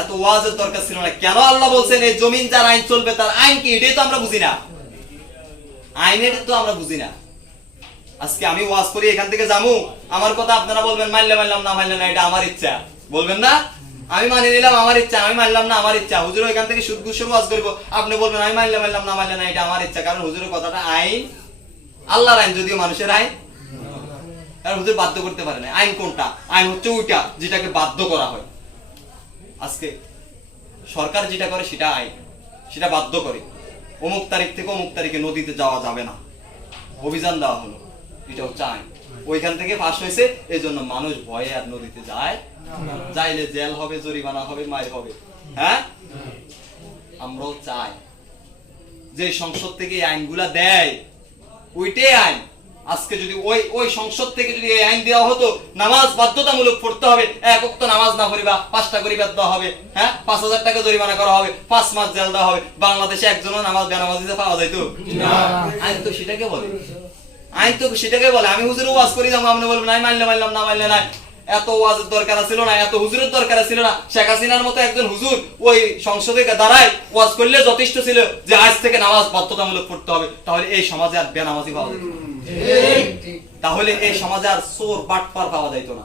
এত ওয়াজের দরকার ছিল না। কেন আল্লাহ বলছেন, এই জমিন যার আইন চলবে, তার আইন কি? এটাই তো আমরা বুঝি না। আইনের তো আমরা বুঝি না। আজকে আমি ওয়াজ করি, এখান থেকে আমার কথা আপনারা বলবেন, মানলে মানলাম, না মানলে না, এটা আমার ইচ্ছা। বলবেন না? আমি মানি নিলাম, আমার ইচ্ছা। আমি মানলাম, না, আমার ইচ্ছা। হুজুর এখান থেকে সুদ ওয়াজ করব। আপনি বলবেন, আমি মানলে মানলাম, না মানলে না, এটা আমার ইচ্ছা। কারণ হুজুরের কথাটা আইন, আল্লাহর আইন, যদিও মানুষের আইন। আর হুজুর বাধ্য করতে পারে না। আইন কোনটা? আইন হচ্ছে ওইটা যেটাকে বাধ্য করা হয়। আজকে সরকার যেটা করে সেটা আইন সেটা বাধ্য করে। অমুক তারিখ থেকে অমুক তারিখে নদীতে যাওয়া যাবে না। অভিযান দেওয়া হলো, এটা হচ্ছে আইন। ওইখান থেকে পাশ হয়েছে এই জন্য মানুষ ভয়ে আর নদীতে যায়। যাইলে জেল হবে, জরিমানা হবে, মায়ের হবে। হ্যাঁ? আমরাও চাই। যে সংসদ থেকে আইনগুলা দেয়, ওইটাই আইন। আজকে যদি ওই ওই সংসদ থেকে যদি এই আইন দেওয়া হতো নামাজ বাধ্যতামূলক পড়তে হবে এক অক্ত নামাজ না পড়িবা পাঁচটা করে বাদ দেওয়া হবে হ্যাঁ? পাঁচ হাজার টাকা জরিমানা করা হবে পাঁচ মাস জেল দেওয়া হবে বাংলাদেশে একজন নামাজ বেনামাজ দিতে পাওয়া যায় তো? আইন তো সেটাকে বলে। আইন তো সেটাকে বলে। আমি হুজুর ওয়াজ করি যাব আপনি বলবেন নাই মানলে মানলাম না মানলে নাই। এত ওয়াজের দরকার ছিল না এত হুজুরের দরকার ছিল না। শেখ হাসিনার মতো একজন হুজুর ওই সংসদে দাঁড়ায় ওয়াজ করলে যথেষ্ট ছিল যে আজ থেকে নামাজ বাধ্যতামূলক পড়তে হবে তাহলে এই সমাজে আর বেনামাজি পাওয়া যেত তাহলে এই সমাজে আর চোর বাটপার পাওয়া যাইতো না।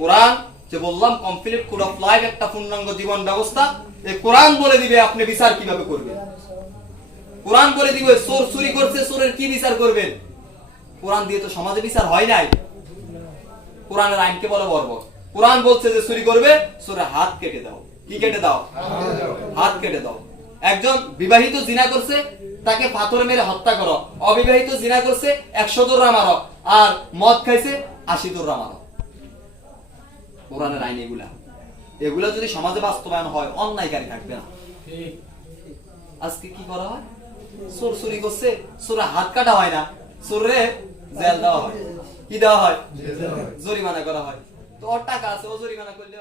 কোরআন যে বললাম কমপ্লিট কোড অফ লাইফ একটা পূর্ণাঙ্গ জীবন ব্যবস্থা। এই কোরআন বলে দিবে আপনি বিচার কীভাবে করবেন? কোরআন বলে দিবে চোর চুরি করছে চোরের কি বিচার করবেন? কোরআন দিয়ে তো সমাজে বিচার হয় নাই। কোরআনের আইনকে বলে বর্বর কোরআন বলছে যে চুরি করবে চোরের হাত কেটে দাও। কি কেটে দাও? হাত কেটে দাও। একজন বিবাহিত জিনা করছে, তাকে পাথর মেরে হত্যা করো। অবিবাহিত জিনা করছে, একশো দোররা মারো। আর মদ খাইছে, আশি দোররা মারো। কোরআনের আইন এগুলা। এগুলা যদি সমাজে বাস্তবায়ন হয়, অন্যায়কারী থাকবে না। আজকে কি করা হয়? চোর চুরি করছে, চোরে হাত কাটা হয় না। চোরে জেল দেওয়া হয়। কি দেওয়া হয়। জরিমানা করা হয়। তো ওর টাকা আছে ও জরিমানা করলে